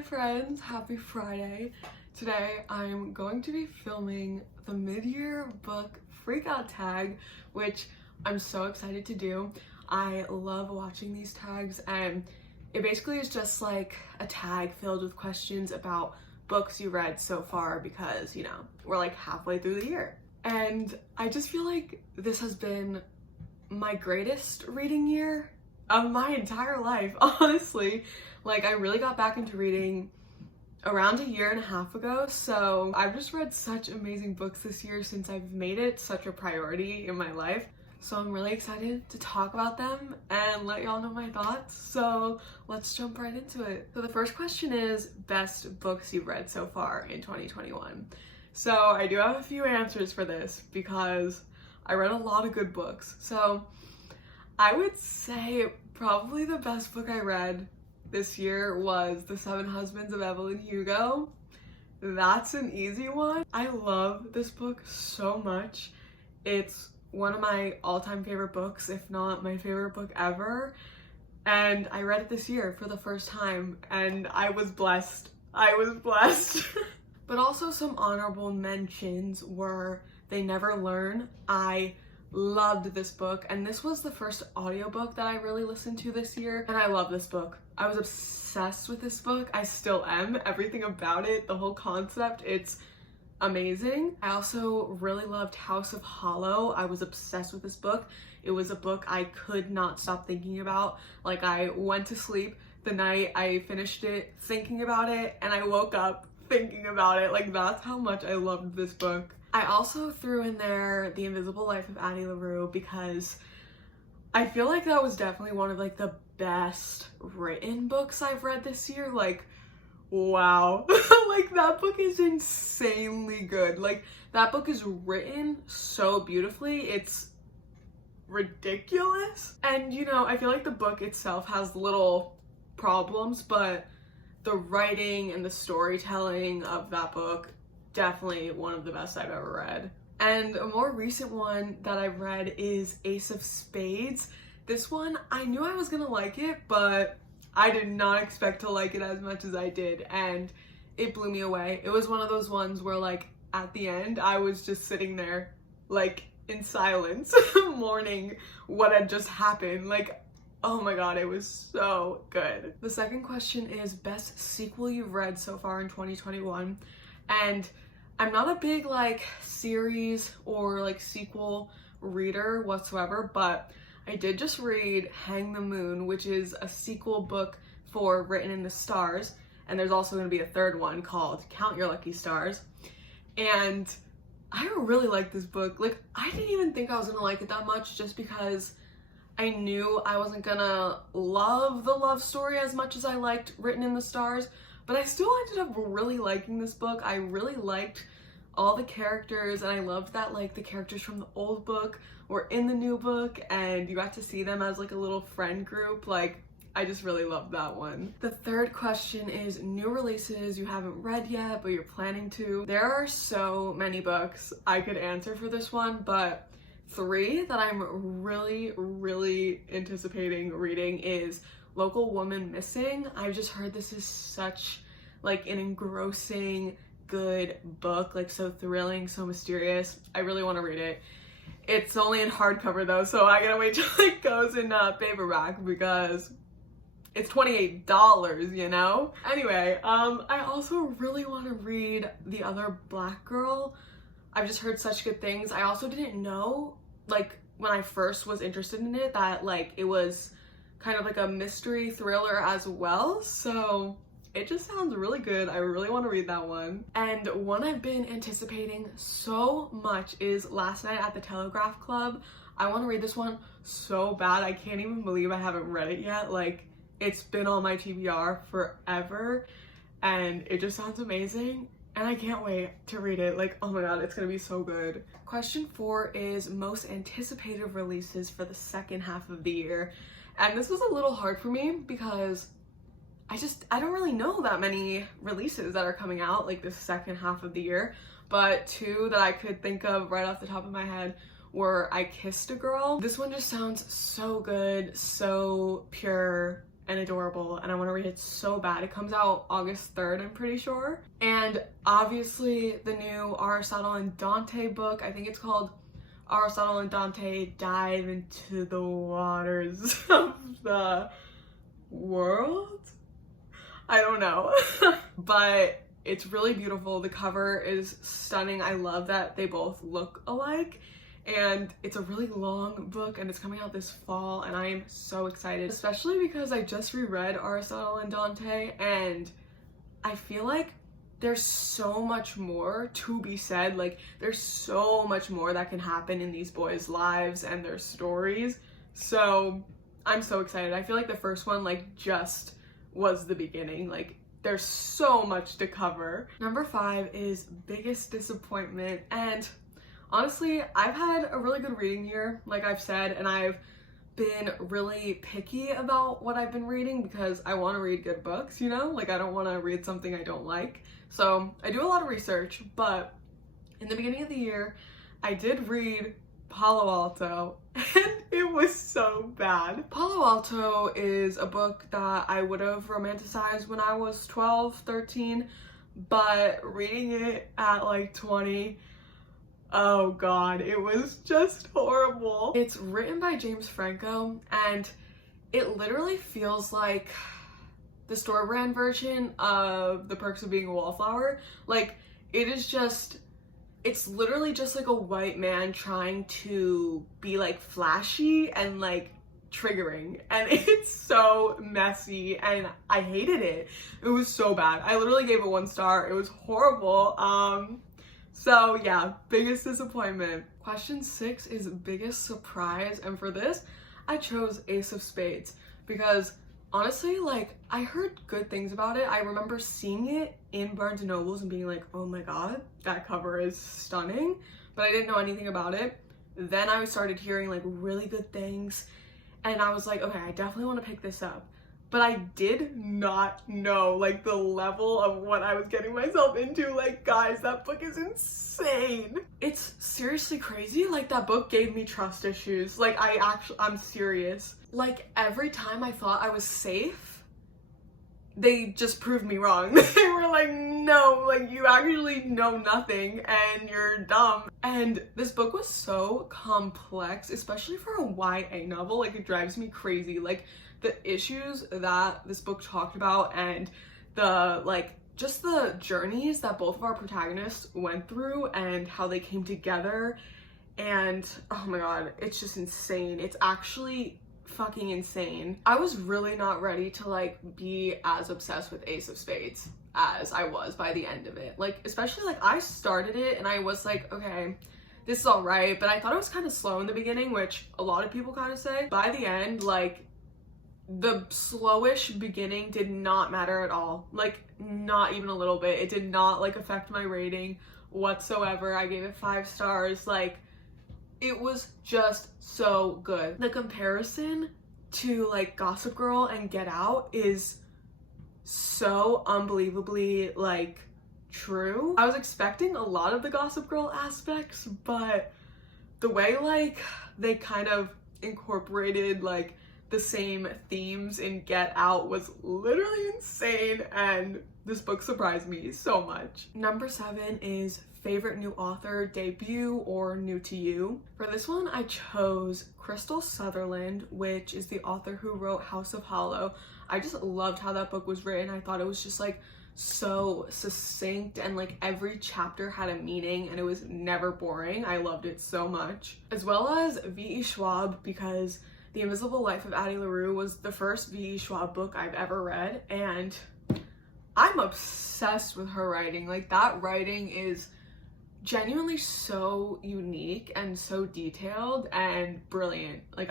Hi friends, happy Friday. Today I'm going to be filming the mid-year book freakout tag, which I'm so excited to do. I love watching these tags, and it basically is just like a tag filled with questions about books you read so far because, you know, we're like halfway through the year. And I just feel like this has been my greatest reading year of my entire life, honestly. Like, I really got back into reading around a year and a half ago, so I've just read such amazing books this year since I've made it such a priority in my life. So I'm really excited to talk about them and let y'all know my thoughts. So let's jump right into it. So the first question is best books you've read so far in 2021. So I do have a few answers for this because I read a lot of good books. So I would say probably the best book I read this year was The 7 Husbands of Evelyn Hugo. That's an easy one. I love this book so much. It's one of my all-time favorite books, if not my favorite book ever. And I read it this year for the first time, and I was blessed. But also some honorable mentions were They Never Learn. I loved this book, and this was the first audiobook that I really listened to this year, and I love this book. I was obsessed with this book. I still am. Everything about it, the whole concept, it's amazing. I also really loved House of Hollow. I was obsessed with this book. It was a book I could not stop thinking about. Like, I went to sleep the night I finished it thinking about it, and I woke up thinking about it. Like, that's how much I loved this book. I also threw in there The Invisible Life of Addie LaRue because I feel like that was definitely one of like the best written books I've read this year. Like, wow. Like, that book is insanely good. Like, that book is written so beautifully. It's ridiculous. And, you know, I feel like the book itself has little problems, but the writing and the storytelling of that book, definitely one of the best I've ever read. And a more recent one that I've read is Ace of Spades. This one, I knew I was gonna like it, but I did not expect to like it as much as I did, and it blew me away. It was one of those ones where, like, at the end, I was just sitting there, like, in silence, mourning what had just happened. Like, oh my god, it was so good. The second question is best sequel you've read so far in 2021. And I'm not a big like series or like sequel reader whatsoever, but I did just read Hang the Moon, which is a sequel book for Written in the Stars, and there's also going to be a third one called Count Your Lucky Stars. And I really like this book. Like, I didn't even think I was gonna like it that much just because I knew I wasn't gonna love the love story as much as I liked Written in the Stars. But I still ended up really liking this book. I really liked all the characters, and I loved that like the characters from the old book were in the new book, and you got to see them as like a little friend group. Like, I just really loved that one. The third question is new releases you haven't read yet, but you're planning to. There are so many books I could answer for this one, but 3 that I'm really anticipating reading is Local Woman Missing. I've just heard this is such like an engrossing good book, like so thrilling, so mysterious. I really want to read it. It's only in hardcover though, so I gotta wait till it goes in paperback because it's $28, you know? Anyway, I also really want to read The Other Black Girl. I've just heard such good things. I also didn't know, like, when I first was interested in it, that like it was kind of like a mystery thriller as well, so it just sounds really good. I really want to read that one. And one I've been anticipating so much is Last Night at the Telegraph Club. I want to read this one so bad. I can't even believe I haven't read it yet. Like, it's been on my TBR forever, and it just sounds amazing, and I can't wait to read it. Like, oh my god, it's gonna be so good. Question 4 is most anticipated releases for the second half of the year. And this was a little hard for me because I don't really know that many releases that are coming out like the second half of the year, but 2 that I could think of right off the top of my head were I Kissed a Girl. This one just sounds so good, so pure, and adorable, and I want to read it so bad. It comes out August 3rd, I'm pretty sure. And obviously the new Aristotle and Dante book, I think it's called Aristotle and Dante Dive into the Waters of the World? I don't know. But it's really beautiful. The cover is stunning. I love that they both look alike. And it's a really long book, and it's coming out this fall, and I am so excited, especially because I just reread Aristotle and Dante, and I feel like there's so much more to be said. Like, there's so much more that can happen in these boys' lives and their stories. So I'm so excited. I feel like the first one like just was the beginning. Like, there's so much to cover. Number 5 is Biggest Disappointment, and honestly, I've had a really good reading year, like I've said, and I've been really picky about what I've been reading because I want to read good books, you know? Like, I don't want to read something I don't like. So I do a lot of research, but in the beginning of the year, I did read Palo Alto, and it was so bad. Palo Alto is a book that I would have romanticized when I was 12, 13, but reading it at like 20, oh god, it was just horrible. It's written by James Franco, and it literally feels like the store brand version of The Perks of Being a Wallflower. Like, it's literally just like a white man trying to be like flashy and like triggering, and it's so messy, and I hated it. It was so bad. I literally gave it 1 star. It was horrible. So yeah, biggest disappointment. Question 6 is biggest surprise, and for this, I chose Ace of Spades because honestly, like, I heard good things about it. I remember seeing it in Barnes & Nobles and being like, oh my god, that cover is stunning, but I didn't know anything about it. Then I started hearing like really good things, and I was like, okay, I definitely want to pick this up. But I did not know like the level of what I was getting myself into. Like, guys, that book is insane. It's seriously crazy. Like, that book gave me trust issues. Like, I'm serious. Like, every time I thought I was safe, they just proved me wrong. They were like, no, like, you actually know nothing and you're dumb. And this book was so complex, especially for a YA novel. Like, it drives me crazy. Like, the issues that this book talked about and the, like, just the journeys that both of our protagonists went through and how they came together. And oh my god, it's just insane. It's actually fucking insane. I was really not ready to like be as obsessed with Ace of Spades as I was by the end of it. Like, especially like I started it and I was like, okay, this is all right, but I thought it was kind of slow in the beginning, which a lot of people kind of say. By the end, like, the slowish beginning did not matter at all. Like, not even a little bit. It did not like affect my rating whatsoever. I gave it 5 stars. Like, it was just so good. The comparison to like Gossip Girl and Get Out is so unbelievably like true. I was expecting a lot of the Gossip Girl aspects, but the way like they kind of incorporated like the same themes in Get Out was literally insane, and this book surprised me so much. Number 7 is favorite new author, debut, or new to you. For this one, I chose Crystal Sutherland, which is the author who wrote House of Hollow. I just loved how that book was written. I thought it was just like so succinct, and like every chapter had a meaning, and it was never boring. I loved it so much. As well as V.E. Schwab, because The Invisible Life of Addie LaRue was the first V.E. Schwab book I've ever read, and I'm obsessed with her writing. Like, that writing is genuinely so unique and so detailed and brilliant. Like,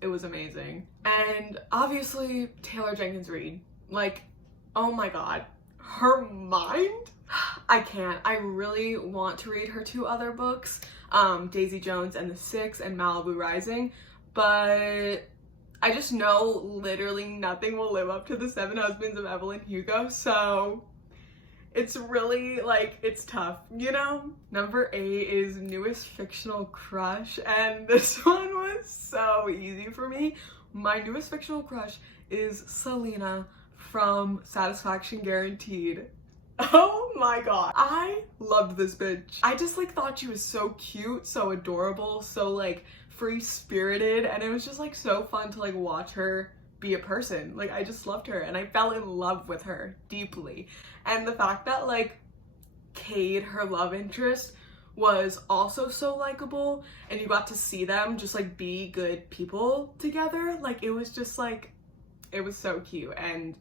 it was amazing. And obviously, Taylor Jenkins Reid. Like, oh my god, her mind? I can't. I really want to read her 2 other books, Daisy Jones and the Six and Malibu Rising, but I just know literally nothing will live up to The 7 Husbands of Evelyn Hugo, so it's really, like, it's tough, you know? Number 8 is newest fictional crush, and this one was so easy for me. my newest fictional crush is Selena from Satisfaction Guaranteed. Oh my god, I loved this bitch. I just like thought she was so cute, so adorable, so like free-spirited, and it was just like so fun to like watch her be a person. Like I just loved her and I fell in love with her deeply. And the fact that like Cade, her love interest, was also so likable, and you got to see them just like be good people together, like it was just like, it was so cute. And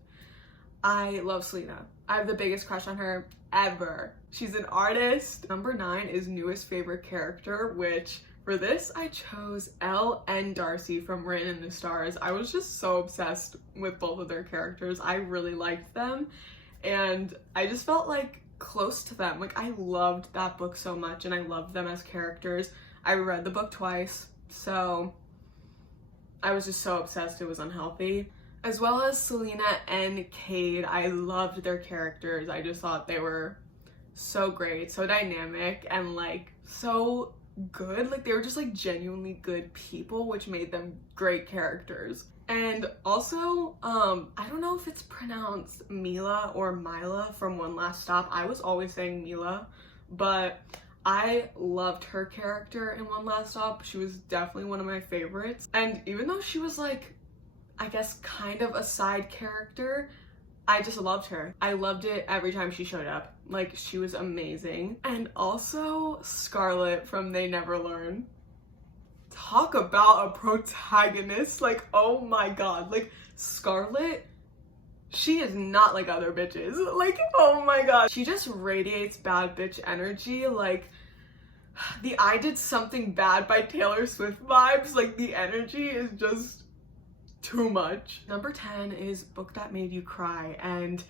I love Selena. I have the biggest crush on her ever. She's an artist. Number 9 is newest favorite character, which for this I chose Elle and Darcy from Written in the Stars. I was just so obsessed with both of their characters. I really liked them and I just felt like close to them. Like I loved that book so much and I loved them as characters. I read the book twice, so I was just so obsessed it was unhealthy. As well as Selena and Cade, I loved their characters. I just thought they were so great, so dynamic, and like so good. Like they were just like genuinely good people, which made them great characters. And also, I don't know if it's pronounced Mila or Mila from One Last Stop. I was always saying Mila, but I loved her character in One Last Stop. She was definitely one of my favorites. And even though she was like, I guess kind of a side character, I just loved her. I loved it every time she showed up. Like she was amazing. And also Scarlett from They Never Learn. Talk about a protagonist. Like, oh my god, like Scarlett, she is not like other bitches. Like, oh my god, she just radiates bad bitch energy. Like the I Did Something Bad by Taylor Swift vibes. Like the energy is just too much. Number 10 is Book That Made You Cry, and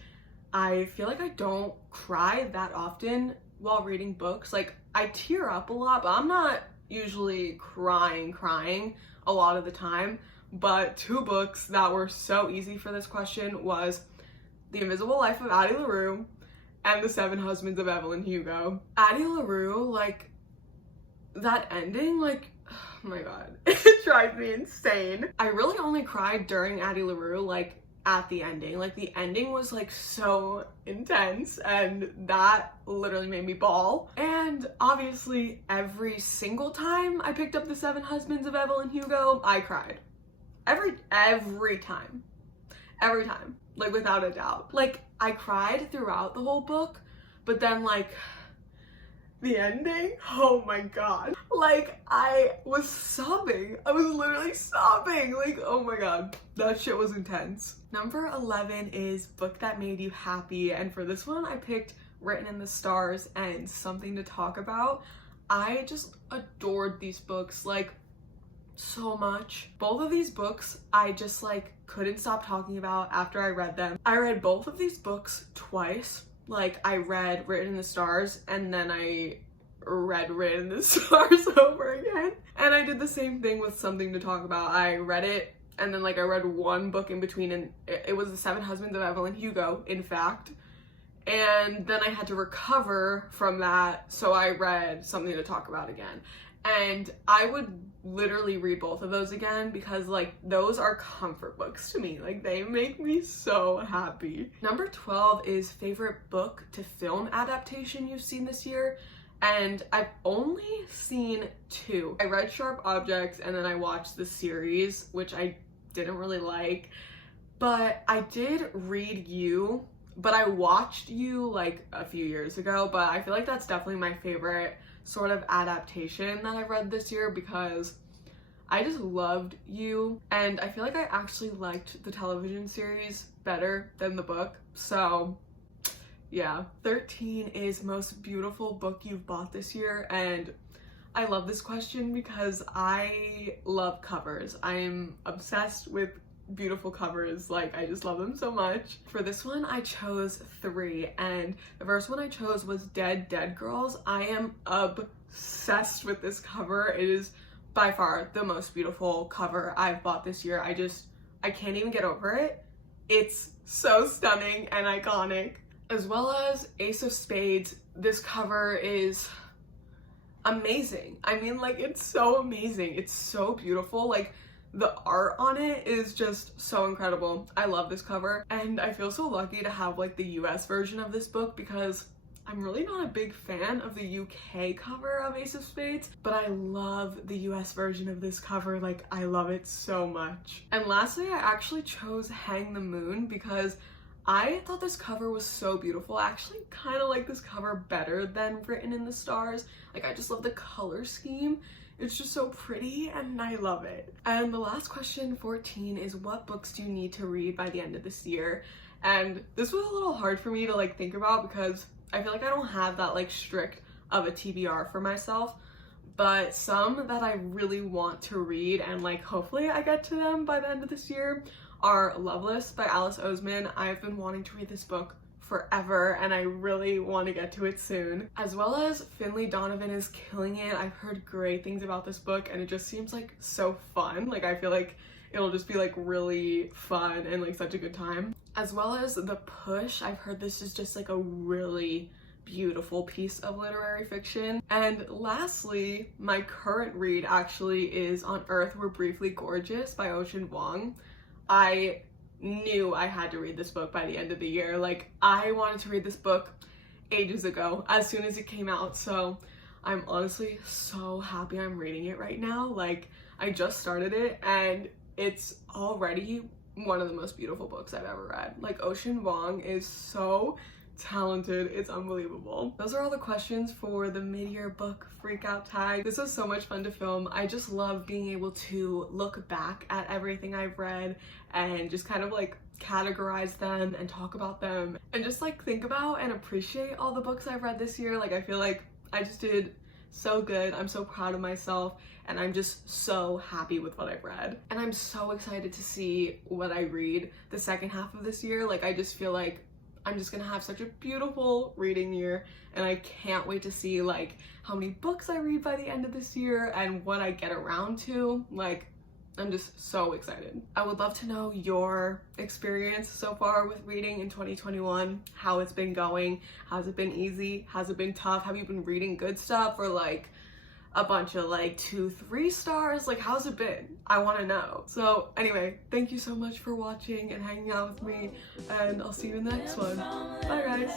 I feel like I don't cry that often while reading books. Like I tear up a lot, but I'm not usually crying a lot of the time. But 2 books that were so easy for this question was The Invisible Life of Addie LaRue and The 7 Husbands of Evelyn Hugo. Addie LaRue, like that ending, like oh my god, it drives me insane. I really only cried during Addie LaRue, like at the ending. Like the ending was like so intense and that literally made me bawl. And obviously every single time I picked up The 7 Husbands of Evelyn Hugo, I cried. Every time, like without a doubt. Like I cried throughout the whole book, but then like the ending, oh my god, like I was sobbing. I was literally sobbing. Like oh my god, that shit was intense. Number 11 is Book That Made You Happy, and for this one I picked Written in the Stars and Something to Talk About. I just adored these books like so much. Both of these books I just like couldn't stop talking about after I read them. I read both of these books twice. Like I read Written in the Stars and then I read Written in the Stars over again. And I did the same thing with Something to Talk About. I read it and then like I read one book in between, and it was The 7 Husbands of Evelyn Hugo, in fact. And then I had to recover from that, so I read Something to Talk About again. And I would literally read both of those again because like those are comfort books to me. Like they make me so happy. Number 12 is favorite book to film adaptation you've seen this year. And I've only seen 2. I read Sharp Objects and then I watched the series, which I didn't really like. But I did read You, but I watched You like a few years ago. But I feel like that's definitely my favorite sort of adaptation that I've read this year because I just loved You, and I feel like I actually liked the television series better than the book. So yeah. 13 is most beautiful book you've bought this year, and I love this question because I love covers. I am obsessed with beautiful covers. Like I just love them so much. For this one I chose 3, and the first one I chose was Dead Girls. I am obsessed with this cover. It is by far the most beautiful cover I've bought this year. I can't even get over it. It's so stunning and iconic. As well as Ace of Spades, this cover is amazing. I mean, like, it's so amazing. It's so beautiful. Like, the art on it is just so incredible. I love this cover, and I feel so lucky to have like the US version of this book because I'm really not a big fan of the UK cover of Ace of Spades, but I love the US version of this cover. Like, I love it so much. And lastly, I actually chose Hang the Moon because I thought this cover was so beautiful. I actually kind of like this cover better than Written in the Stars. Like, I just love the color scheme. It's just so pretty and I love it. And the last question, 14, is what books do you need to read by the end of this year? And this was a little hard for me to like think about because I feel like I don't have that like strict of a TBR for myself, but some that I really want to read and like hopefully I get to them by the end of this year are Loveless by Alice Oseman. I've been wanting to read this book forever and I really want to get to it soon. As well as Finley Donovan is killing it. I've heard great things about this book and it just seems like so fun. Like, I feel like it'll just be like really fun and like such a good time. As well as The Push, I've heard this is just like a really beautiful piece of literary fiction. And lastly, my current read actually is On Earth We're Briefly Gorgeous by Ocean Vuong. I knew I had to read this book by the end of the year. Like, I wanted to read this book ages ago, as soon as it came out, so I'm honestly so happy I'm reading it right now. Like, I just started it and it's already one of the most beautiful books I've ever read. Like, Ocean Vuong is so talented, it's unbelievable. Those are all the questions for the mid-year book freakout tag. This was so much fun to film. I just love being able to look back at everything I've read and just kind of like categorize them and talk about them and just like think about and appreciate all the books I've read this year. Like, I feel like I just did so good. I'm so proud of myself and I'm just so happy with what I've read. And I'm so excited to see what I read the second half of this year. Like, I just feel like I'm just gonna have such a beautiful reading year and I can't wait to see like how many books I read by the end of this year and what I get around to. Like, I'm just so excited. I would love to know your experience so far with reading in 2021, how it's been going. Has it been easy? Has it been tough? Have you been reading good stuff or like a bunch of like 2-3 stars? Like, how's it been? I want to know. So anyway, thank you so much for watching and hanging out with me, and I'll see you in the next one. Bye guys.